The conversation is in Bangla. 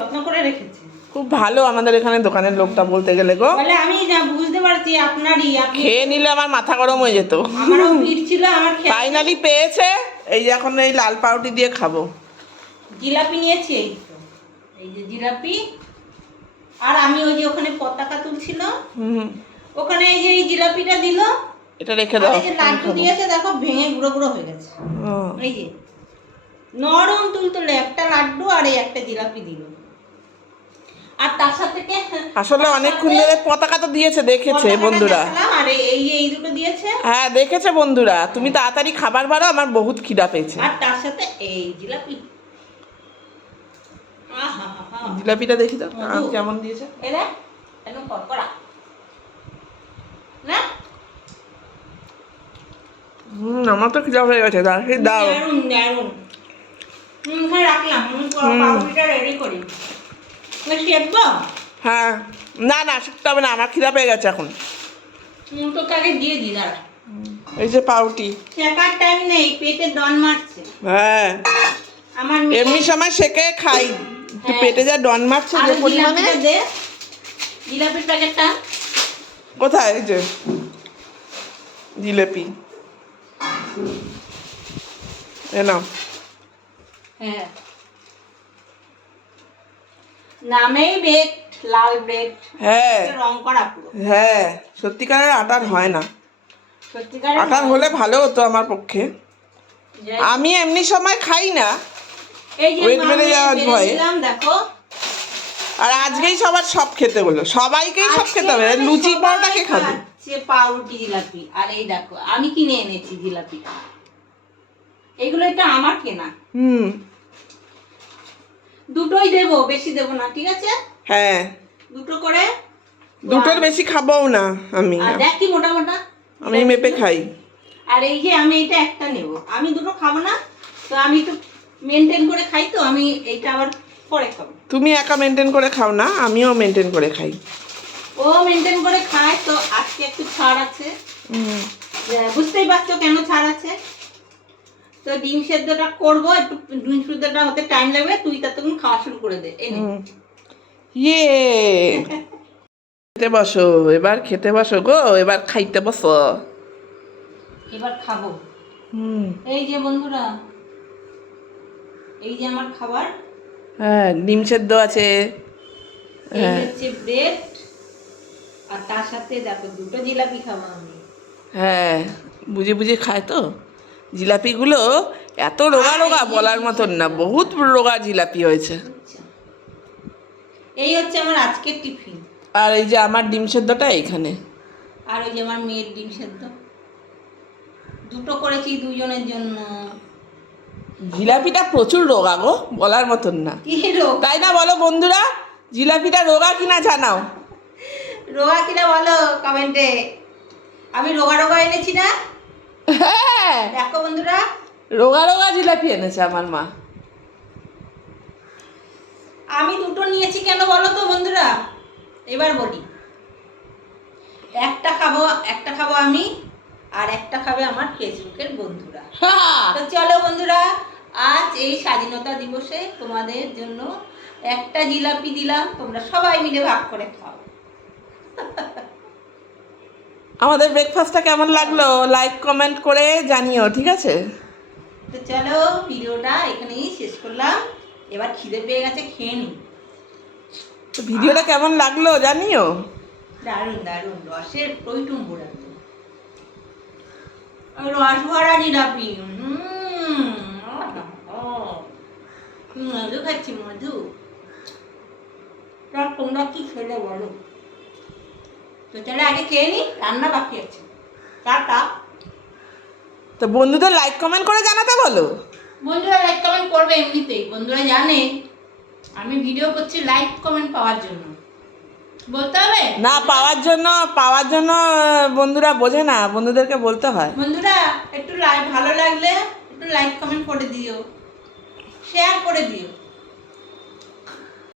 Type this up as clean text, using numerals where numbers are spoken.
যত্ন করে রেখেছি। খুব ভালো আমাদের এখানে দোকানের লোকটা বলতে গেলে গো। বলে আমি যা বুঝতে পারছি আপনারই, আপনি খেয়ে নিলে আমার মাথা গরম হয়ে যেত। আমারও ভিড় ছিল, আমার খেয়ে ফাইনালি পেয়েছে। এই যে এখন এই লাল পাউরুটি দিয়ে খাবো। জিলাপি নিয়েছি, এই তো এই যে জিলাপি। আর আমি ওই যে ওখানে পতাকা তুলছিল, ওখানে এই যে এই জিলাপিটা দিল, এটা রেখে দাও। এই যে লাড্ডু দিয়েছে দেখো ভেঙে গুঁড়ো গুঁড়ো হয়ে গেছে। এই যে নরম তুলতুলে একটা লাড্ডু আর এই একটা জিলাপি দিল। আর তার সাথে আসলে অনেকক্ষণ ধরে পতাকা তো দিয়েছে, দেখেছে বন্ধুরা। আর এই দুটো দিয়েছে। হ্যাঁ দেখেছে বন্ধুরা। তুমি তাড়াতাড়ি খাবার বাড়ো, আমার বহুত খিদা পেয়েছে। আর তার সাথে এই জিলাপি। জিলাপিটা দেখি তো কেমন দিয়েছে। এরা একদম কড়কড়া না? আমার তো খিদা হয়ে গেছে। দাও দারুন দারুন। এখানে রাখলাম, আমি পাউরুটিটা রেডি করি। শেখবো? হ্যাঁ, না না শিখতে হবে না, আমার খিদা পেয়ে গেছে এখন। তোকে আগে দিয়ে দি দাঁড়া। এই যে পাউরুটি। শেখার টাইম নেই, পেটে ডন মারছে। হ্যাঁ, আমার এমনি সময় সেকে খাই, একটু পেটে যা ডন মারছে যে পরিমাণে। জিলাপির প্যাকেটটা কোথায়? এই যে জিলেপি, এ নাও। হ্যাঁ, নামেই ব্রেড, লাল ব্রেড। হ্যাঁ রং করা পুরো। হ্যাঁ, সত্যিকারের আটার হয় না। সত্যিকারের আটার হলে ভালো হতো আমার পক্ষে। আমি এমনি সময় খাই না, এই যে ওয়েট বেড়ে যাওয়ার ভয়ে। দেখো, আর আজকেই সবার সব খেতে হলো, সবাইকেই সব খেতে হবে। লুচি পরোটা কে খাবে? পাউরুটি জিলাপি। আর এই দেখো আমি কিনে এনেছি জিলাপি। এগুলো এটা আমার কেনা। দুটোই দেবো, বেশি দেবো না, ঠিক আছে? হ্যাঁ, দুটো করে। দুটোর বেশি খাবও না আমি। আর দেখ কি মোটা মোটা, আমি মেপে খাই। আর এই যে আমি এটা একটা নেব, আমি দুটো খাবো না, তো আমি একটু মেনটেন করে খাই, তো আমি এইটা আবার পরে খাবো। তুমি একা মেনটেন করে খাও না, আমিও মেনটেন করে খাই। ও মেনটেন করে খায়, তো আজকে একটু ছাড় আছে। বুঝতেই পারছো কেন ছাড় আছে। তো ডিম সেদ্ধটা করবো, একটু ডিম সেদ্ধটা হতে টাইম লাগবে, তুই ততক্ষণ খাওয়া শুরু করে দে। এই নে। ইয়ে, খেতে বসো এবার, খেতে বসো গো এবার, খাইতে বসো। এবার খাবো। এই যে বন্ধুরা, এই যে আমার খাবার। হ্যাঁ, ডিম সেদ্ধ আছে, এই হচ্ছে ব্রেড, আর তার সাথে দেখো দুটো জিলাপি খাবো আমি। হ্যাঁ, বুঝে বুঝে খায় তো। জিলাপিগুলো এত রোগা রোগা বলার মতন না, বহুত রোগা জিলাপি হয়েছে। এই হচ্ছে আমার আজকের টিফিন। আর এই যে আমার ডিম সেদ্ধটা এইখানে। আর ওই যে আমার মেয়ের ডিম সেদ্ধ, দুটো করেছি দুজনের জন্য। জিলাপিটা প্রচুর রোগা গো, বলার মতন না। কি রোগ, তাই না বলো বন্ধুরা? জিলাপিটা রোগা কিনা জানাও। রোগা কিনা বলো কমেন্টে। আমি রোগা রোগা এনেছি না? হ্যাঁ, দেখো বন্ধুরা, রোগা রোগা জিলাপি এনেছে আমার মা। আমি দুটো নিয়েছি কেন বলো তো বন্ধুরা? এবার বলি, একটা খাবো আমি, আর একটা খাবে আমার ফেসবুকের বন্ধুরা। তো চলো বন্ধুরা, আজ এই স্বাধীনতা দিবসে তোমাদের জন্য একটা জিলাপি দিলাম, তোমরা সবাই মিলে ভাগ করে খাও। আমাদের ব্রেকফাস্টটা কেমন লাগলো লাইক কমেন্ট করে জানিও, ঠিক আছে? তো চলো ভিডিওটা এখানেই শেষ করলাম, এবার খিদে পেয়ে গেছে, খেয়ে নি। ভিডিওটা কেমন লাগলো জানিও। দারুণ দারুণ, রসের টইটুম্বুর একদম, রস ভরা জিলাপি। মধু খাচ্ছি, মধু। তোমরা কি খেলে বলো? তো চলো আগে খেয়ে নি, রান্না বাকি আছে। টাটা। তো বন্ধুদের লাইক কমেন্ট করে জানাতে বলো। বন্ধুরা লাইক কমেন্ট করবে এমনিতেই, বন্ধুরা জানে আমি ভিডিও করছি লাইক কমেন্ট পাওয়ার জন্য, বলতে হবে না। পাওয়ার জন্য বন্ধুরা বোঝে না, বন্ধুদেরকে বলতে হয়। বন্ধুরা একটু ভালো লাগলে একটু লাইক কমেন্ট করে দিও, শেয়ার করে দিও।